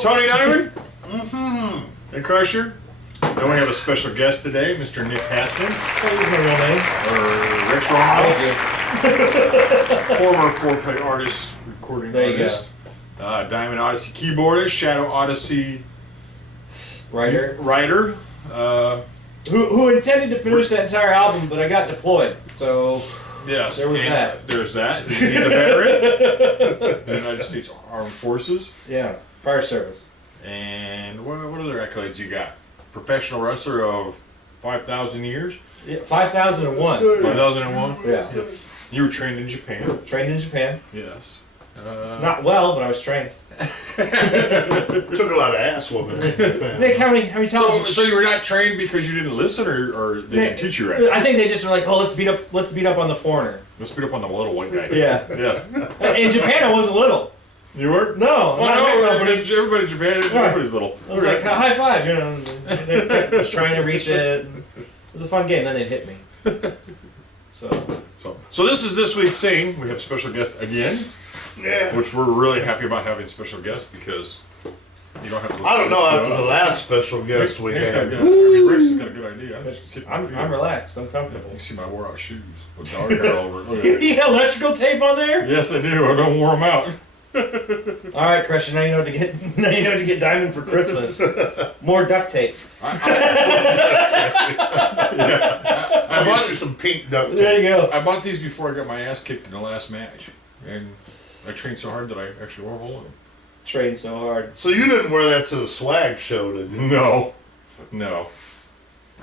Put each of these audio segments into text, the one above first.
Tony Diamond and Crusher. Then we have a special guest today, Mr. Nick Haskins. Or Retro former foreplay artist, recording artist. Diamond Odyssey keyboardist, Shadow Odyssey writer. Who intended to finish that entire album, but I got deployed, so yes, there was that. There's that. He's a veteran. The United States Armed Forces. Yeah. Fire service. And what other accolades you got? Professional wrestler of 5,000 years? Yeah, 5,001. 5,001? Yeah. Yes. You were trained in Japan? Trained in Japan. Yes. Not well, but I was trained. Took a lot of ass whooping. Nick, how many times? So you were not trained because you didn't listen, or they didn't teach you right? I think they just were like, oh, let's beat up on the foreigner. Let's beat up on the little white guy. Yeah. Yes. In Japan, I wasn't little. You were? No. Everybody's Japan. Everybody's little. I was like, high five, you know. They're just trying to reach it. It was a fun game. Then they'd hit me. So this is this week's scene. We have a special guest again. Yeah. Which we're really happy about having a special guest because you don't have to listen. I don't know after the last special guest we had. Rick's got a good idea. I'm relaxed. I'm comfortable. You see my wore out shoes with dog hair all over it. You got electrical tape on there? Yes, I do. I don't wear them out. All right, Christian. Now you know what to get. Now you know what to get Diamond for Christmas. More duct tape. I bought you some pink duct tape. There you go. I bought these before I got my ass kicked in the last match, and I trained so hard that I actually wore a hole in them. Trained so hard. So you didn't wear that to the swag show, did you? No.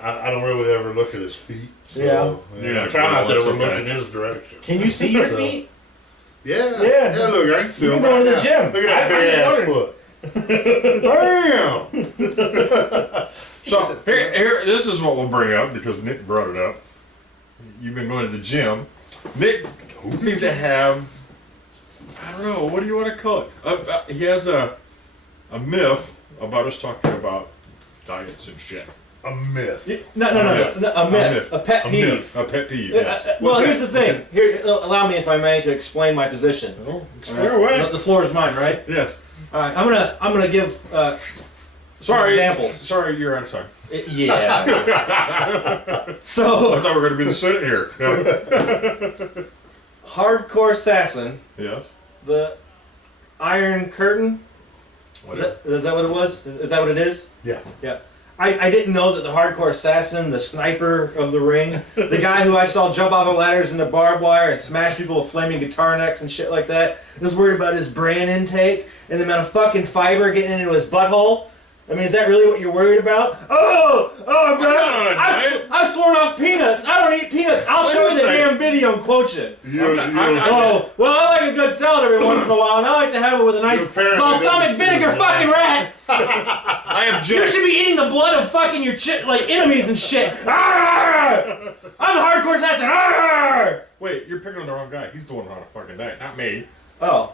I don't really ever look at his feet. So, yeah. I found out that it would look in his direction. Can you see your feet? Yeah. Look, I can see you him can go right to the now. gym. Look at that big ass foot. Damn. So here, this is what we'll bring up because Nick brought it up. You've been going to the gym. Nick seems to have, I don't know, what do you want to call it? He has a myth about us talking about diets and shit. A myth. No, a myth. A pet peeve. A pet peeve, yes. Well, here's the thing. Here, allow me, if I may, to explain my position. Oh, explain away. The floor is mine, right? Yes. All right, I'm gonna give some examples. Sorry, you're out of time. Yeah. So I thought we were going to be the Senate here. No. Hardcore Assassin. Yes. The Iron Curtain. Is that what it was? Is that what it is? Yeah. Yeah. I didn't know that the Hardcore Assassin, the sniper of the ring, the guy who I saw jump off of ladders into barbed wire and smash people with flaming guitar necks and shit like that, was worried about his brain intake and the amount of fucking fiber getting into his butthole. I mean, is that really what you're worried about? I've sworn off peanuts. I don't eat peanuts. I'll show you the damn video and quote you. Well, I like a good salad every once in a while, and I like to have it with a nice balsamic vinegar fucking rat. I object. You should be eating the blood of fucking your enemies and shit. Arrgh! I'm the Hardcore Assassin. Arrgh! Wait, you're picking on the wrong guy. He's the one on a fucking diet, not me. Oh.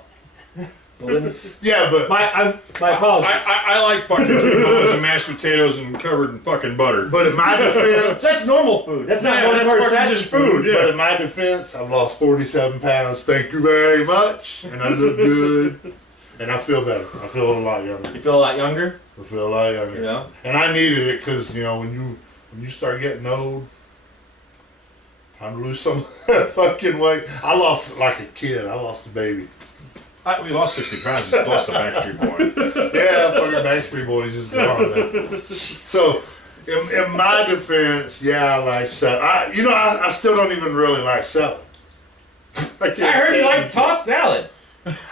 Well, then, yeah, but my apologies. I like fucking T-bones and mashed potatoes and covered in fucking butter. But in my defense, that's normal food. That's not Hardcore Assassin just food. Yeah. But in my defense, I've lost 47 pounds. Thank you very much, and I look good, and I feel better. I feel a lot younger. You feel a lot younger? I feel a lot younger. Yeah. And I needed it because when you start getting old, I lose some fucking weight. I lost it like a kid. I lost a baby. We lost 60 pounds. He's lost a Backstreet Boy. Yeah, fucking Backstreet Boys is gone now. So, in my defense, yeah, I like selling. I still don't even really like selling. I heard you like tossed salad.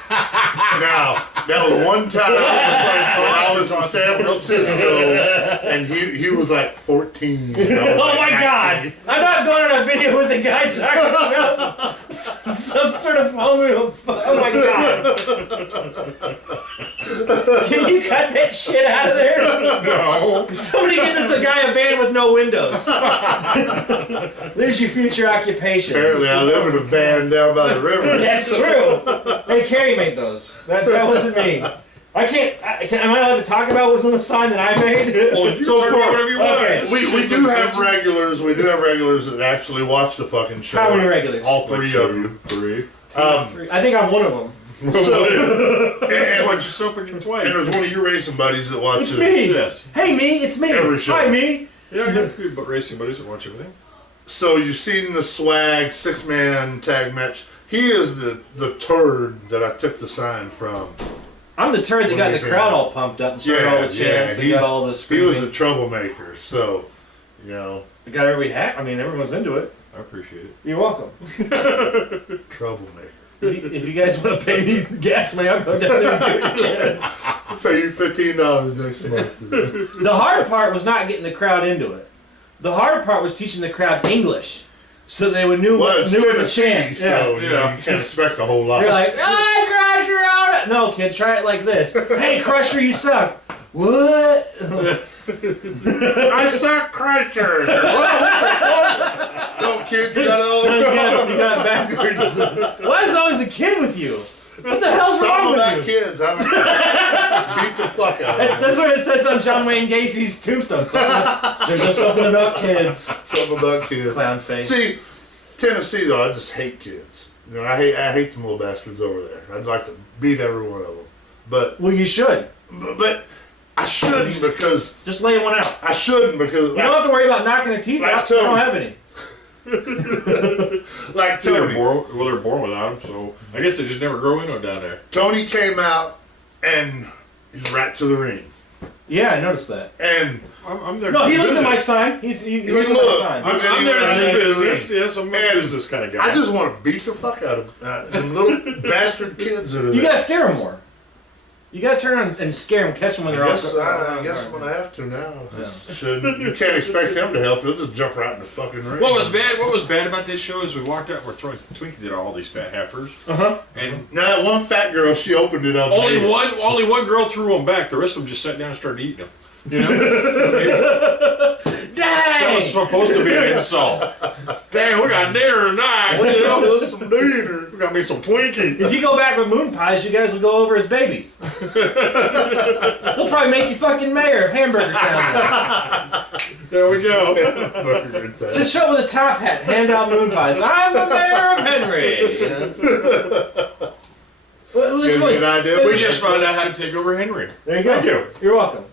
Now, that was one time I was in San Francisco, and he was like 14. Oh my god! I'm not going on a video with the guy talking about some sort of home. Oh my god! Can you cut that shit out of there? No. Somebody get this guy a van with no windows. There's your future occupation. Apparently, I live in a van down by the river. That's true. Hey, Carrie made those. That wasn't me. I can't. Am I allowed to talk about what's on the sign that I made? Well, you can talk about whatever you want. Okay. We do have regulars. We do have regulars that actually watch the fucking show. How many regulars? All three of you. Three. I think I'm one of them. And watch yourself again twice. And there's one of your racing buddies that watches. It's me. Yes. Hey, me. It's me. Every show. Hi, me. Yeah, I got a few racing buddies that watch everything. So you've seen the swag 6-man tag match. He is the turd that I took the sign from. I'm the turd that got the crowd all pumped up and started all the chants and got all the He screaming. was a troublemaker, so, you know. We got everybody happy. I mean, everyone's into it. I appreciate it. You're welcome. Troublemaker. If you guys want to pay me the gas money, I'll go down there and do it again. I'll pay you $15 next month. The hard part was not getting the crowd into it. The hard part was teaching the crowd English. So they would knew Well, it's the Tennessee, chant. so Yeah. you can't expect a whole lot. You're like, "Hey, Crusher, out!" No, kid, try it like this. Hey, Crusher, you suck. What? I suck Crusher. What? No, kid, you got You got it backwards. Why is there always a kid with you? What the hell's wrong Something about with you? kids. I mean, beat the fuck out of them. That's what it says on John Wayne Gacy's tombstone. There's just something about kids. Something about kids. Clown face. See, Tennessee though, I just hate kids. You know, I hate them little bastards over there. I'd like to beat every one of them. But Well, you should. I shouldn't because Just lay one out. I shouldn't because You don't have to worry about knocking their teeth out. They don't have any. like They're Tony. they're born without them, so I guess they just never grow into them down there. Tony came out and he's right to the ring. Yeah, I noticed that. And I'm there. No, to he do looked at my business. sign. He He looked at my looked. sign. I'm there to do And- business. Yes, I'm a and business kind of guy. I just want to beat the fuck out of them little bastard kids that are You there. gotta scare them more. You gotta turn around and scare them, catch them when they're I all. guess I'm gonna have to now. You can't expect them to help. They'll just jump right in the fucking ring. What was bad about this show is we walked out, we're throwing Twinkies at all these fat heifers, and Now that one fat girl, she opened it up. only and ate it. one girl threw them back. The rest of them just sat down and started eating them. You know, that was Dang! supposed to be an insult. Dang, we got dinner tonight. Well, You that know, was some dinner. we got me some Twinkies. If you go back with moon pies, you guys will go over as babies. They'll probably make you fucking mayor of Hamburger Town. There we go. Just show up with a top hat, hand out moon pies. I'm the mayor of Henry. You know? Well, this Give me really- an idea. We just found out how to take over Henry. There you go. Thank you. You're welcome.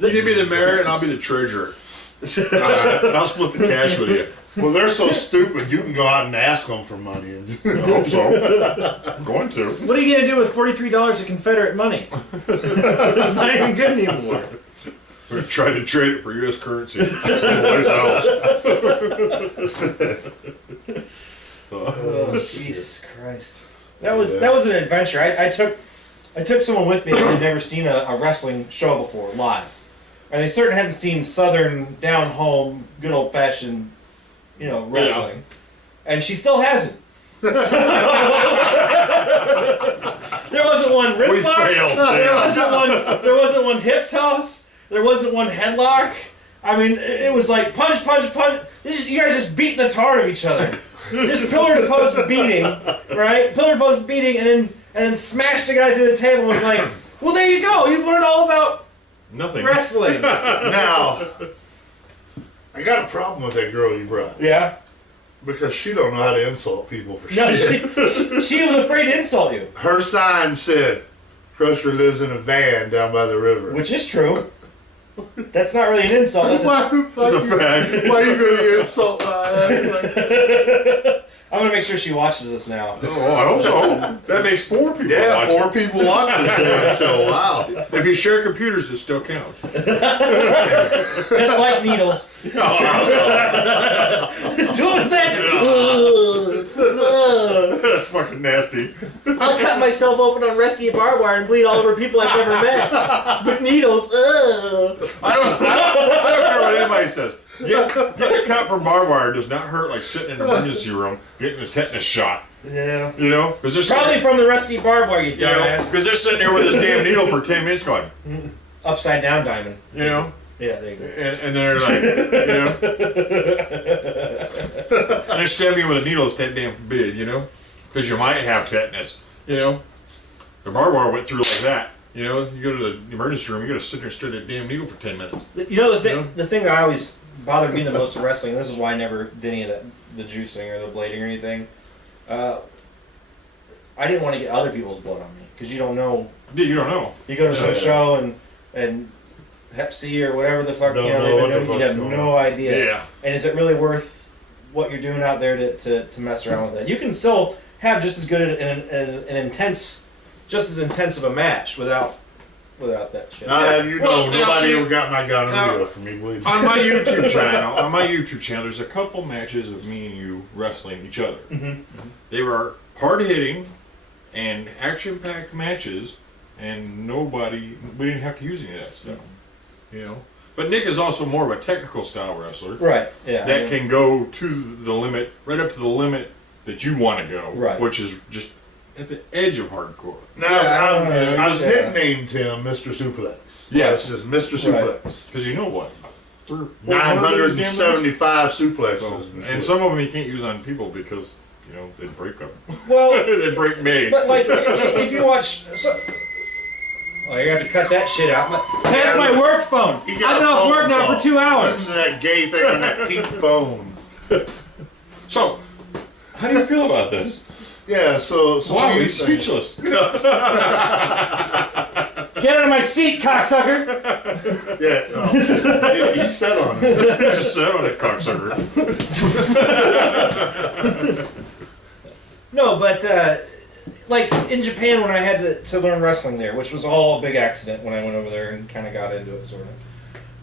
You give me the mayor and I'll be the treasurer. I'll split the cash with you. Well, they're so stupid. You can go out and ask them for money. I hope so. I'm going to. What are you gonna do with $43 of Confederate money? It's not even good anymore. We're trying to trade it for U.S. currency. Someplace else. Oh, Jesus Christ! That was an adventure. I took someone with me that had never seen a wrestling show before live, and they certainly hadn't seen Southern down home, good old fashioned, wrestling, and she still hasn't. There wasn't one wrist We lock. failed. There wasn't one hip toss. There wasn't one headlock. I mean, it was like punch, punch, punch. You guys just beat the tar out of each other. Just pillar to post beating, right? Pillar to post beating, and then smashed the guy through the table and was like, well, there you go. You've learned all about Nothing. wrestling. Now, I got a problem with that girl you brought. Yeah? Because she don't know how to insult people for No, shit. she was afraid to insult you. Her sign said, Crusher lives in a van down by the river. Which is true. That's not really an insult. That's Why the fuck It's a fact. Why you gonna insult my I'm gonna make sure she watches this now. Oh, I hope so. That makes 4 people Yeah, watch 4 people watch this damn show. Wow. If you share computers, it still counts. Just like needles. Do that. That's fucking nasty. I'll cut myself open on rusty barbed wire and bleed all over people I've never met. But needles. I don't care what anybody says. Getting cut from barbed wire does not hurt like sitting in an emergency room getting a tetanus shot. Yeah. You know? Because Probably from the rusty barbed wire, you dumbass. Because they're sitting there with this damn needle for 10 minutes going, Upside down diamond. you know? Yeah, there you go. And they're like, and they're stabbing you with a needle that's that damn big, you know? Because you might have tetanus, you know? The barbed wire went through like that. You know, you go to the emergency room, you gotta sit there and stare at that damn needle for 10 minutes. You know the thing that I always bothered me the most in wrestling, and this is why I never did any of that, the juicing or the blading or anything. I didn't want to get other people's blood on me because you don't know. Yeah, you don't know. You go to some show and Hep C or whatever the fuck Don't you know, know what they've the been doing, you fuck's have going no idea. Yeah. And is it really worth what you're doing out there to mess around with it? You can still have just as good an intense, just as intense of a match without that shit. Now have you know, Well, now nobody see- ever got my gonorrhea now- from me bleeding. On my YouTube channel, there's a couple matches of me and you wrestling each other. Mhm. They were hard-hitting and action-packed matches, and we didn't have to use any of that stuff, you know. But Nick is also more of a technical style wrestler Right. Yeah. that can go to the limit, right up to the limit that you want to go, Right. which is just at the edge of hardcore. Now, Yeah, I've yeah. nicknamed him Mr. Suplex. Yes. That's just Mr. Right. Suplex. Because you know what? 975 suplexes. So, and some of them you can't use on people because, you know, they'd break them. Well, They'd break me. but like if you watch, oh, you're gonna have to cut that shit out. That's my work phone. You I've got been a off phone work now call. for 2 hours. Listen to that gay thing on that pink phone. So, how do you feel about this? Yeah, so Wow, what do you he's think? speechless. Get out of my seat, cocksucker. Yeah, no. he sat on it. You just sat on it, cocksucker. No, but like in Japan when I had to learn wrestling there, which was all a big accident when I went over there and kind of got into it, sort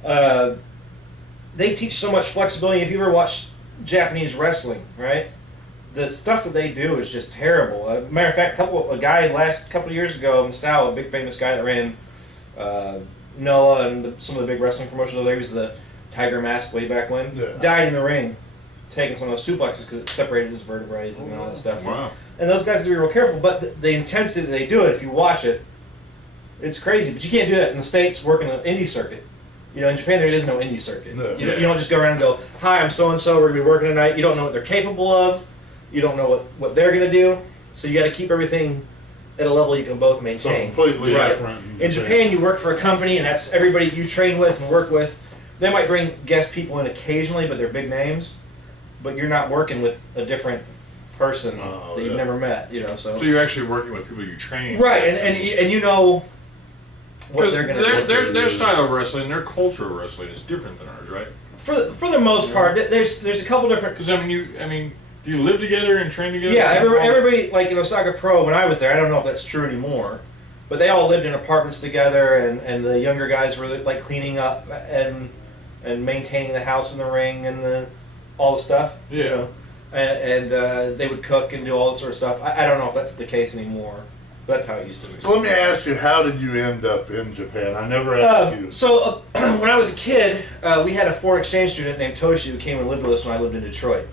of. They teach so much flexibility. If you ever watched Japanese wrestling, right? The stuff that they do is just terrible. Matter of fact, a guy last couple of years ago, Sal, a big famous guy that ran Noah and some of the big wrestling promotions over there, he was the Tiger Mask way back when, died in the ring, taking some of those suplexes because it separated his vertebrae and all that stuff. Wow. And those guys have to be real careful, but the intensity that they do it, if you watch it, it's crazy. But you can't do that in the States working an indie circuit. You know, in Japan there is no indie circuit. No. You don't just go around and go, hi, I'm so-and-so, we're going to be working tonight. You don't know what they're capable of. You don't know what they're going to do. So you got to keep everything at a level you can both So maintain. completely Right. different. In Japan, you work for a company, and that's everybody you train with and work with. They might bring guest people in occasionally, but they're big names. But you're not working with a different person that you've never met, you know. So you're actually working with people you train. right, and you know what Because they're going to do. their style of wrestling, their culture of wrestling is different than ours, right? For the most part, there's a couple different. Because do you live together and train together? Yeah, everybody, like in Osaka Pro, when I was there, I don't know if that's true anymore, but they all lived in apartments together, and the younger guys were like cleaning up and maintaining the house and the ring and all the stuff. Yeah. You know? And they would cook and do all this sort of stuff. I don't know if that's the case anymore. But that's how it used to be. So let me ask you, how did you end up in Japan? I never asked you. So when I was a kid, we had a foreign exchange student named Toshi who came and lived with us when I lived in Detroit.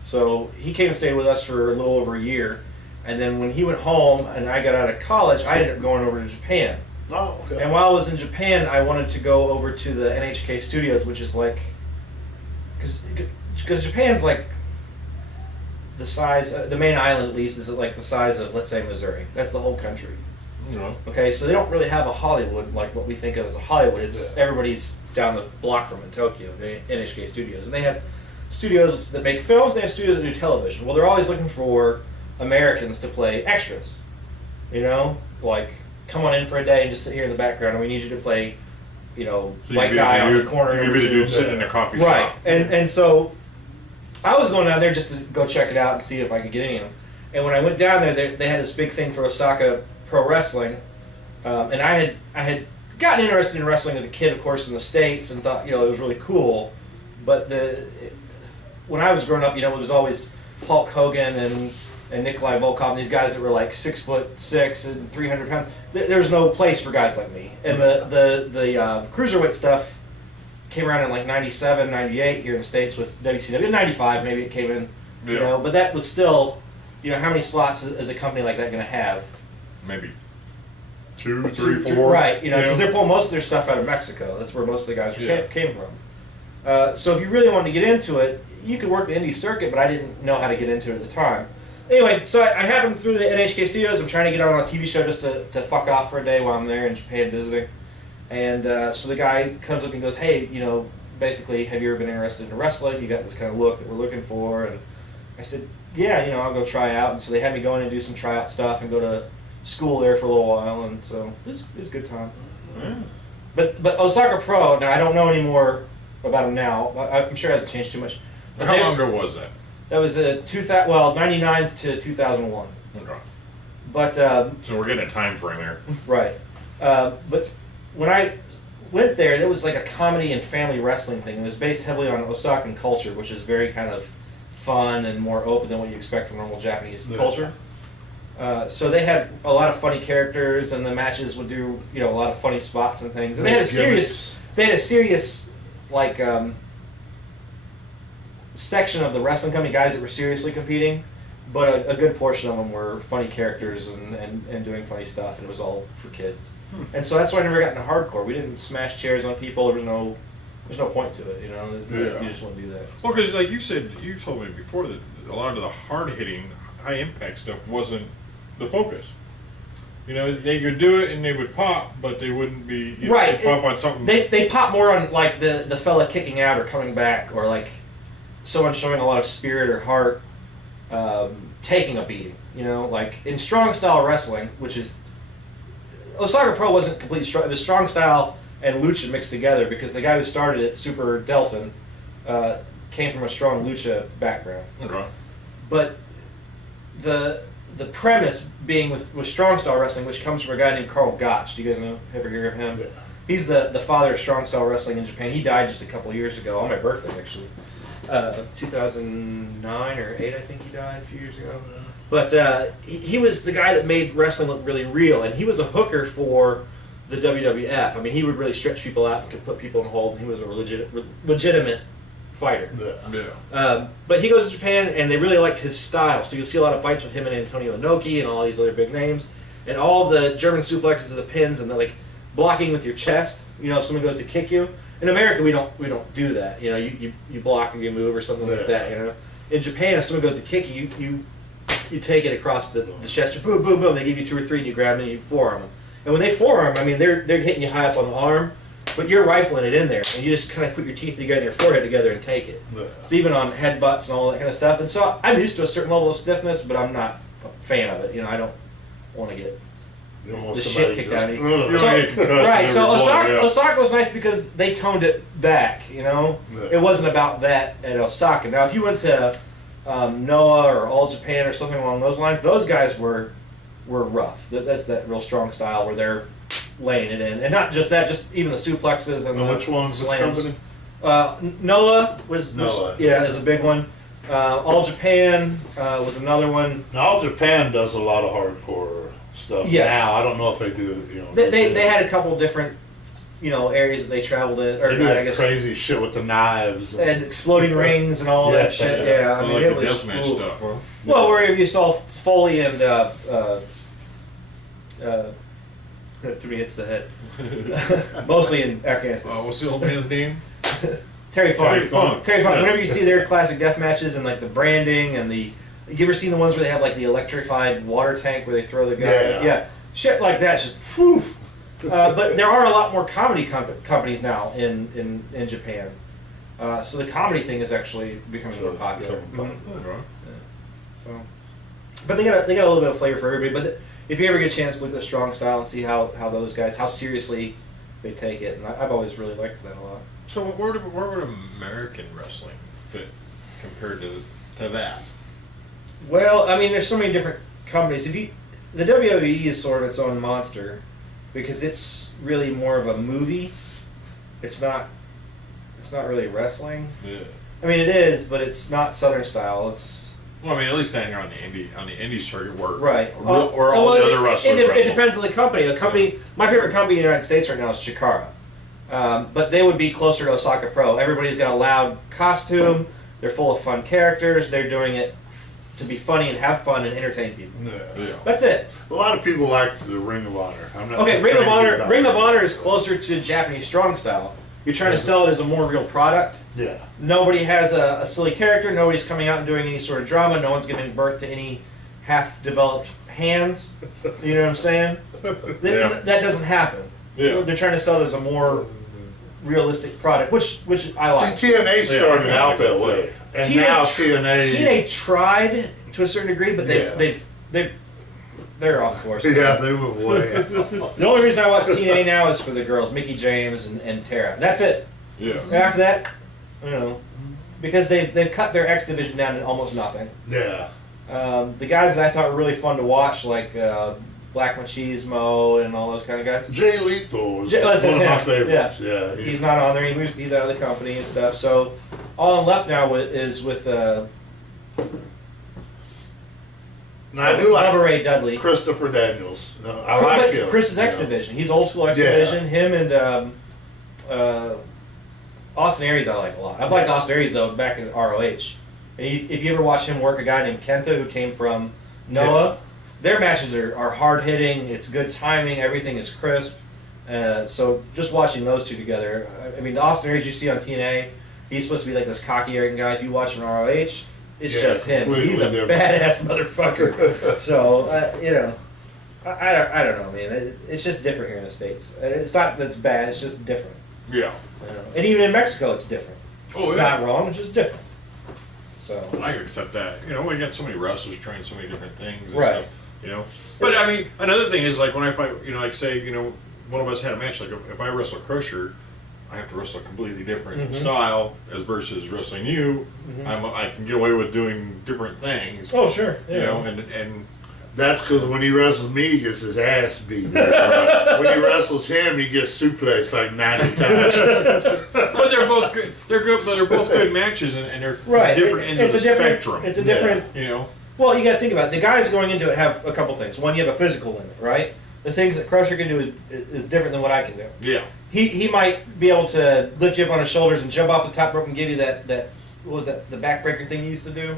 So he came and stayed with us for a little over a year. And then when he went home and I got out of college, I ended up going over to Japan. Oh, okay. And while I was in Japan, I wanted to go over to the NHK studios, which is like, because Japan's like the size, the main island at least, is like the size of, let's say, Missouri. That's the whole country. No. Okay, so they don't really have a Hollywood like what we think of as a Hollywood. It's everybody's down the block from in Tokyo, the NHK studios, and they have studios that make films. They have studios that do television. Well, they're always looking for Americans to play extras. You know, like come on in for a day and just sit here in the background, and we need you to play, you know, So white guy on the corner. You'd be the dude sitting in a coffee Right, shop. and so I was going down there just to go check it out and see if I could get any of them. And when I went down there, they had this big thing for Osaka Pro Wrestling, and I had gotten interested in wrestling as a kid, of course, in the States, and thought, it was really cool. But when I was growing up, it was always Hulk Hogan and Nikolai Volkov, and these guys that were like 6'6" and 300 pounds. There's no place for guys like me. And the cruiserweight stuff came around in like 97, 98 here in the States with WCW. In 95 maybe it came in, but that was still, how many slots is a company like that going to have? Maybe 2, 3, 4. Right, because they're pulling most of their stuff out of Mexico. That's where most of the guys came from. So if you really wanted to get into it, you could work the indie circuit, but I didn't know how to get into it at the time. Anyway, so I happened through the NHK studios. I'm trying to get on a TV show just to fuck off for a day while I'm there in Japan visiting. And so the guy comes up and goes, hey, basically, have you ever been interested in wrestling? You got this kind of look that we're looking for. And I said, yeah, I'll go try out. And so they had me go in and do some tryout stuff and go to school there for a little while. And so it was a good time. Yeah. But Osaka Pro, now I don't know any more about them now. I'm sure it hasn't changed too much. How long ago was that? That was 99 to 2001. Okay. But so we're getting a time frame here. Right. But when I went there was like a comedy and family wrestling thing. It was based heavily on Osakan culture, which is very kind of fun and more open than what you expect from normal Japanese culture. So they had a lot of funny characters, and the matches would do a lot of funny spots and things. And they had a serious like section of the wrestling company, guys that were seriously competing, but a good portion of them were funny characters and doing funny stuff, and it was all for kids. And so that's why I never got into hardcore. We didn't smash chairs on people. There's no point to it, You just wouldn't do that. Well, because like you said, you told me before that a lot of the hard-hitting, high-impact stuff wasn't the focus. They could do it and they would pop, but they wouldn't be right. They'd pop on something. They pop more on like the fella kicking out or coming back, or like someone showing a lot of spirit or heart, taking a beating. Like in strong style wrestling, which is Osaka Pro wasn't completely strong. It was strong style and lucha mixed together, because the guy who started it, Super Delphin, came from a strong lucha background. Okay. But the premise being with strong style wrestling, which comes from a guy named Carl Gotch. Do you guys ever hear of him? Yeah. He's the father of strong style wrestling in Japan. He died just a couple of years ago, on my birthday actually. 2009 or 8, I think he died a few years ago. But he was the guy that made wrestling look really real, and he was a hooker for the WWF. I mean, he would really stretch people out and could put people in holds, and he was a legitimate fighter. Yeah. But he goes to Japan, and they really liked his style. So you'll see a lot of fights with him and Antonio Inoki and all these other big names, and all the German suplexes, the pins, and the like blocking with your chest. If someone goes to kick you. In America, we don't do that. You block and you move or something like that. In Japan, if someone goes to kick you, you take it across the chest. Boom, boom, boom. They give you 2 or 3, and you grab them and you forearm them. And when they forearm, I mean they're hitting you high up on the arm, but you're rifling it in there, and you just kind of put your teeth together, your forehead together, and take it. Yeah. So even on headbutts and all that kind of stuff. And so I'm used to a certain level of stiffness, but I'm not a fan of it. I don't want to get the shit kicked out of me. Right. So Osaka was nice because they toned it back. Yeah. It wasn't about that at Osaka. Now, if you went to Noah or All Japan or something along those lines, those guys were rough. That's that real strong style where they're laying it in, and not just that, just even the suplexes and the which one's slams. Which company? Noah was Noah. Is a big one. All Japan was another one. Now, All Japan does a lot of hardcore stuff. Yes. Now I don't know if they do. They had a couple different areas that they traveled in, or they I guess crazy shit with the knives and exploding rings and all that shit. Yeah, I mean like it the was deathmatch stuff. Huh? Well, where you saw Foley and too many hits to the head. Mostly in Afghanistan. What's the old man's name? Terry Funk. Yes. Whenever you see their classic death matches and like the branding and you ever seen the ones where they have like the electrified water tank where they throw the guy? Yeah. Shit like that, just whew. But there are a lot more comedy companies now in Japan. So the comedy thing is actually becoming more popular. But they got a little bit of flavor for everybody. But if you ever get a chance to look at the strong style and see how those guys, how seriously they take it, and I've always really liked that a lot. So where would American wrestling fit compared to that? Well, I mean, there's so many different companies. The WWE is sort of its own monster because it's really more of a movie. It's not really wrestling. Yeah. I mean, it is, but it's not Southern style. It's Well, I mean, at least down here on the indie circuit where right. or all the other wrestlers. It depends on the company. My favorite company in the United States right now is Chikara, but they would be closer to Osaka Pro. Everybody's got a loud costume. They're full of fun characters. They're doing it to be funny and have fun and entertain people. Yeah. That's it. A lot of people like the Ring of Honor. I'm not Okay, so Ring of crazy Honor. about Ring it. of Honor is closer to Japanese strong style. You're trying to sell it as a more real product. Yeah. Nobody has a silly character. Nobody's coming out and doing any sort of drama. No one's giving birth to any half-developed hands. You know what I'm saying? Yeah. That doesn't happen. Yeah. They're trying to sell it as a more realistic product, which I like. See, TNA started Yeah, out that that's way, it. and now TNA. TNA tried to a certain degree, but they're off course. Yeah, they were way. The only reason I watch TNA now is for the girls, Mickey James and Tara. That's it. Yeah. After that, because they've cut their X division down to almost nothing. Yeah. The guys that I thought were really fun to watch, like Black Machismo and all those kind of guys. Jay Lethal was That's one of my him. favorites. Yeah. He's not on there. He's out of the company and stuff. So all I'm left now is with And I do like Bubba Ray Dudley. Christopher Daniels. No, I like him. Chris is X you know. Division. He's old school X Division. Him and Austin Aries I like a lot. I've liked Austin Aries though back in ROH. And if you ever watch him work a guy named Kenta who came from Noah, their matches are hard hitting. It's good timing. Everything is crisp. So just watching those two together. I mean, the Austin Aries you see on TNA, he's supposed to be like this cocky, arrogant guy. If you watch him on ROH, it's just him. He's a badass motherfucker. So I don't know, man. It's just different here in the States. It's not that it's bad. It's just different. Yeah. And even in Mexico, it's different. Oh, it's not wrong. It's just different. So I can accept that. We got so many wrestlers trying so many different things. And right. Stuff, But I mean, another thing is like when I fight, like say, one of us had a match. Like if I wrestle Crusher, I have to wrestle a completely different style as versus wrestling you. I can get away with doing different things. Oh sure. And that's because when he wrestles me, he gets his ass beat. When he wrestles him, he gets suplexed like 90 times. But they're both good. They're good, but they're both good matches, and they're different ends of the spectrum. It's a different. Well, you got to think about it. The guys going into it have a couple things. One, you have a physical limit, right? The things that Crusher can do is different than what I can do. Yeah. He might be able to lift you up on his shoulders and jump off the top rope and give you that what was that, the backbreaker thing you used to do?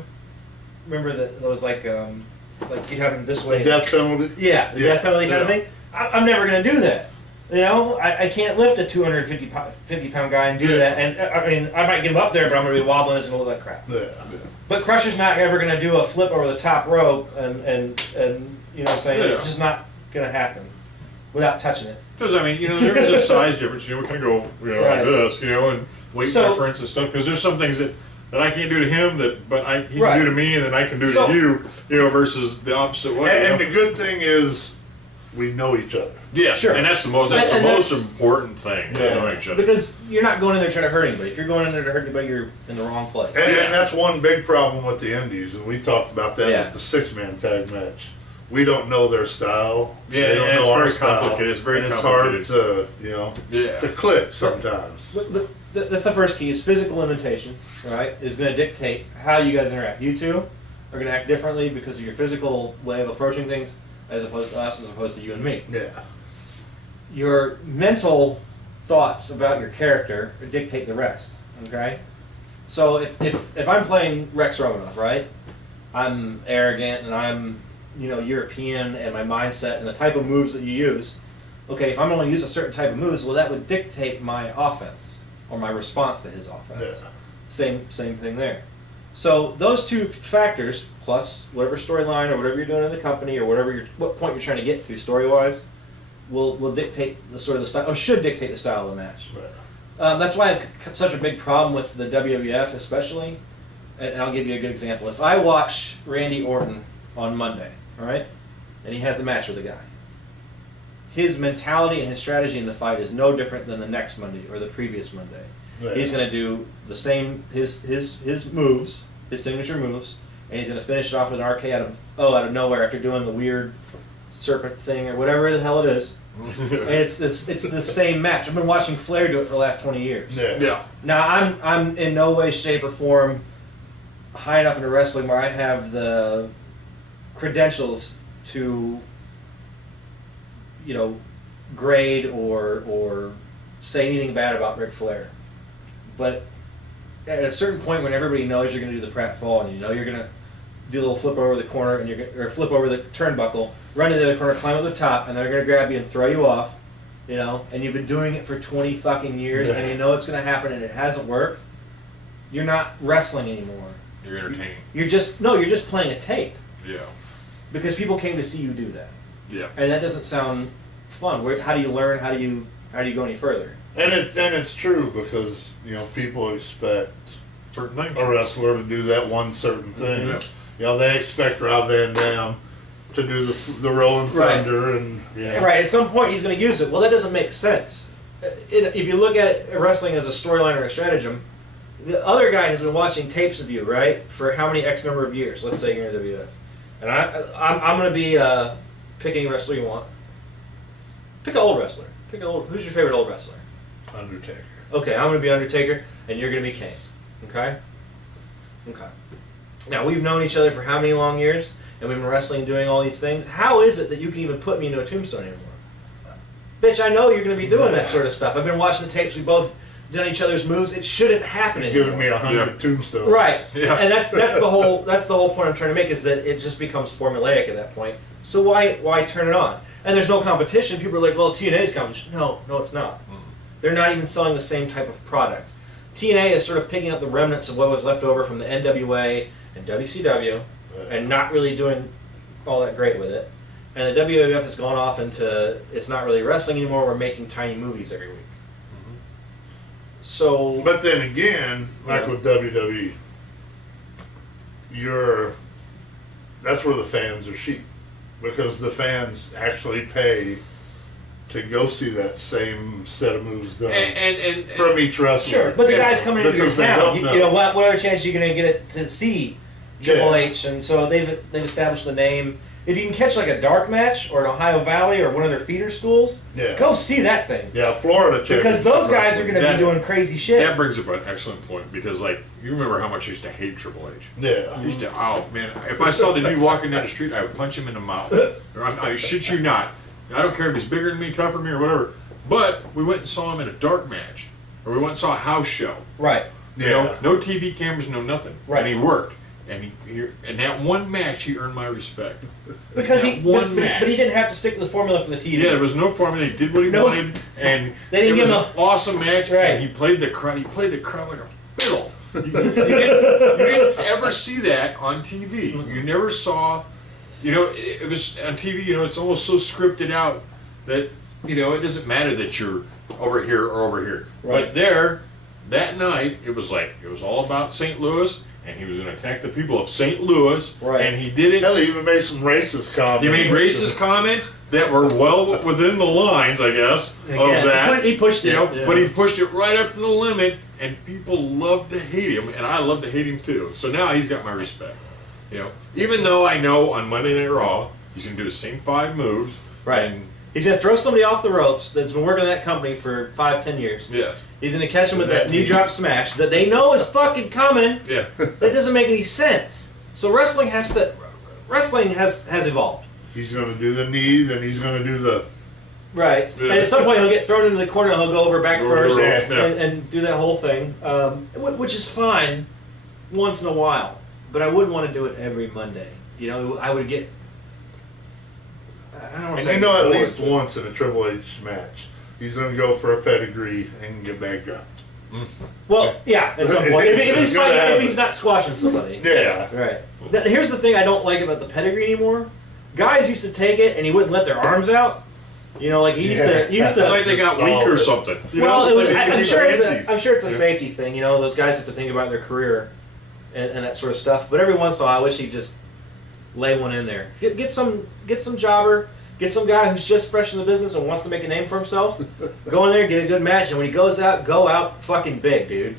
Remember that it was like you'd have him this way. The death penalty? Yeah, the death penalty kind of thing. I'm never going to do that. I can't lift a 250-pound guy and do that. And I mean, I might get him up there, but I'm going to be wobbling. It's going to look like crap. Yeah. But Crusher's not ever going to do a flip over the top rope, and you know what I'm saying? Yeah. It's just not going to happen without touching it. Because I mean, there is a size difference. We can go, like this, and weight difference and stuff. Because there's some things that I can't do to him but he can do to me, and then I can do to you, versus the opposite way. And the good thing is, we know each other. Yeah, sure. And that's the most important thing. To know each other. Because you're not going in there trying to hurt anybody. If you're going in there to hurt anybody, you're in the wrong place. And that's one big problem with the indies, and we talked about that with the 6-man tag match. We don't know their style. Yeah, they don't know our it's very complicated. It's very complicated. It's hard to click sometimes. But that's the first key, is physical limitation, right, is going to dictate how you guys interact. You two are going to act differently because of your physical way of approaching things as opposed to us, as opposed to you and me. Yeah. Your mental thoughts about your character dictate the rest, okay? So if I'm playing Rex Romanoff, right, I'm arrogant and I'm European, and my mindset and the type of moves that you use. Okay, if I'm going to use a certain type of moves, well, that would dictate my offense or my response to his offense. Yeah. Same thing there. So those two factors, plus whatever storyline or whatever you're doing in the company or what point you're trying to get to story-wise, will dictate the sort of the style, or should dictate the style of the match. Right. That's why I have such a big problem with the WWF, especially. And I'll give you a good example. If I watch Randy Orton on Monday, all right, and he has a match with a guy, his mentality and his strategy in the fight is no different than the next Monday or the previous Monday. Yeah. He's going to do the same his moves, his signature moves, and he's going to finish it off with an RK out of nowhere after doing the weird serpent thing or whatever the hell it is. And it's the same match. I've been watching Flair do it for the last 20 years. Yeah. Now I'm in no way, shape, or form high enough into wrestling where I have the credentials to, grade or say anything bad about Ric Flair. But at a certain point, when everybody knows you're going to do the pratfall and you're going to do a little flip over the corner or flip over the turnbuckle, run to the other corner, climb up the top, and they're going to grab you and throw you off, and you've been doing it for 20 fucking years, and you know it's going to happen, and it hasn't worked. You're not wrestling anymore. You're entertaining. You're just playing a tape. Yeah. Because people came to see you do that. Yeah. And that doesn't sound fun. How do you learn? How do you go any further? And it's true because people expect Certain things. a wrestler to do that one certain thing. Yeah. They expect Rob Van Dam to do the Rolling Thunder and Right. At some point he's going to use it. Well, that doesn't make sense. If you look at wrestling as a storyline or a stratagem, the other guy has been watching tapes of you, right, for how many X number of years? Let's say you're in WWF, and I'm going to be pick any wrestler you want. Pick an old wrestler. Who's your favorite old wrestler? Undertaker. Okay, I'm going to be Undertaker, and you're going to be Kane. Okay. Now we've known each other for how many long years, and we've been wrestling and doing all these things. How is it that you can even put me into a tombstone anymore? Bitch, I know you're going to be doing that sort of stuff. I've been watching the tapes. We both done each other's moves. It shouldn't happen anymore. Giving me 100 tombstones. Right. Yeah. And that's the whole point I'm trying to make, is that it just becomes formulaic at that point. So why turn it on? And there's no competition. People are like, well, TNA's competition. No, it's not. They're not even selling the same type of product. TNA is sort of picking up the remnants of what was left over from the NWA and WCW and not really doing all that great with it. And the WWF has gone off into, it's not really wrestling anymore, we're making tiny movies every week. So, But then again, like with WWE, that's where the fans are sheep. Because the fans actually pay to go see that same set of moves done And from each wrestler. sure, but the guy's coming into your Because they town. don't know. What other chance are you going to get it to see Triple H? And so they've established the name. If you can catch like a dark match or an Ohio Valley or one of their feeder schools, go see that thing. Yeah, Florida Because those guys are going to be doing crazy shit. That brings up an excellent point because, you remember how much I used to hate Triple H. Yeah. I used to, if I saw the dude walking down the street, I would punch him in the mouth. I shit you not. I don't care if he's bigger than me, tougher than me, or whatever. But we went and saw him in a dark match, or we went and saw a house show. Right. No TV cameras, no nothing. Right. And he worked. And in that one match, he earned my respect. Because match. But he didn't have to stick to the formula for the TV. Yeah, there was no formula. He did what he wanted, and They didn't it was give an him awesome match. Right. And he played the crowd. He played the crowd like a fiddle. You didn't ever see that on TV. You never saw. It was on TV. It's almost so scripted out that it doesn't matter that you're over here or over here. Right. But there, that night, it was all about St. Louis. And he was going to attack the people of St. Louis, Right. and he did it. Hell, he even made some racist comments. He made racist comments that were well within the lines, I guess, of that. He pushed it. But he pushed it right up to the limit, and people love to hate him, and I love to hate him too. So now he's got my respect. Even though I know on Monday Night Raw he's going to do the same 5 moves. Right. And, He's going to throw somebody off the ropes that's been working at that company for 5-10 years. yes. He's going to catch him with that knee drop smash that they know is fucking coming. Yeah. That doesn't make any sense. So wrestling has evolved. He's going to do the knee, then he's going to do the... Right. Yeah. And at some point he'll get thrown into the corner and he'll go over back Go first over, and do that whole thing, which is fine once in a while. But I wouldn't want to do it every Monday. I would get... I don't want to say at bored. least once in a Triple H match, he's going to go for a pedigree and get back dropped. Well, yeah, at some point. If he's not squashing somebody. Yeah. Right. Now, here's the thing I don't like about the pedigree anymore. Guys used to take it and he wouldn't let their arms out. He used to. It's like they got weak or something. I'm sure it's a safety thing. Those guys have to think about their career and that sort of stuff. But every once in a while, I wish he'd just lay one in there. Get some jobber. Get some guy who's just fresh in the business and wants to make a name for himself. Go in there, get a good match, and when he goes out, go out fucking big, dude.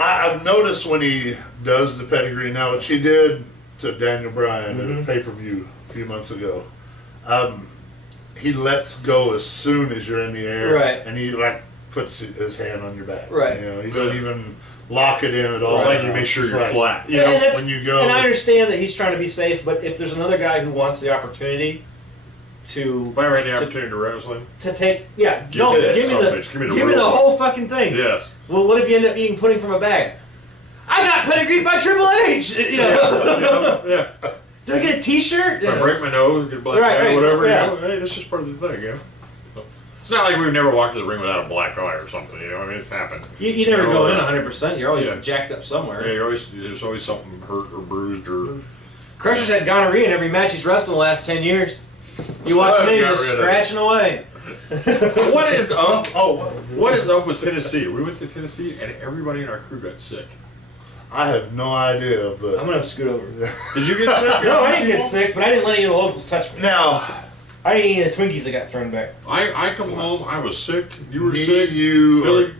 I've noticed when he does the pedigree now, which he did to Daniel Bryan at a pay-per-view a few months ago. He lets go as soon as you're in the air, Right. and he like puts his hand on your back. Right. You know, he doesn't even lock it in at all. It's like you make sure It's you're like, flat. You And know, that's- when you go. And I understand that he's trying to be safe, but if there's another guy who wants the opportunity if I had the opportunity to wrestling, to take, yeah, Give don't me that give me son of a the bitch. Give me the give me real the one. whole fucking thing. yes. Well, what if you end up eating pudding from a bag? I got pedigreed by Triple H. You know. Yeah. Do I get a T-shirt? If I break my nose, get a black Right, eye, right, whatever, yeah. you know, hey, that's just part of the thing, you know. So, it's not like we've never walked to the ring without a black eye or something, you know. I mean, it's happened. You never You go know, in 100%. You're always Yeah. jacked up somewhere. Yeah, there's always something hurt or bruised or. Crusher's had gonorrhea in every match he's wrestled in the last 10 years. You watch me Got just rid of it. scratching away. What is up? Oh, What is up with Tennessee? We went to Tennessee and everybody in our crew got sick. I have no idea, I'm but gonna scoot over. Did you get sick? No, I didn't get sick, but I didn't let any of the locals touch me. now I didn't eat any of the Twinkies that got thrown back. I come home. I was sick. You were me, sick. you, Billy?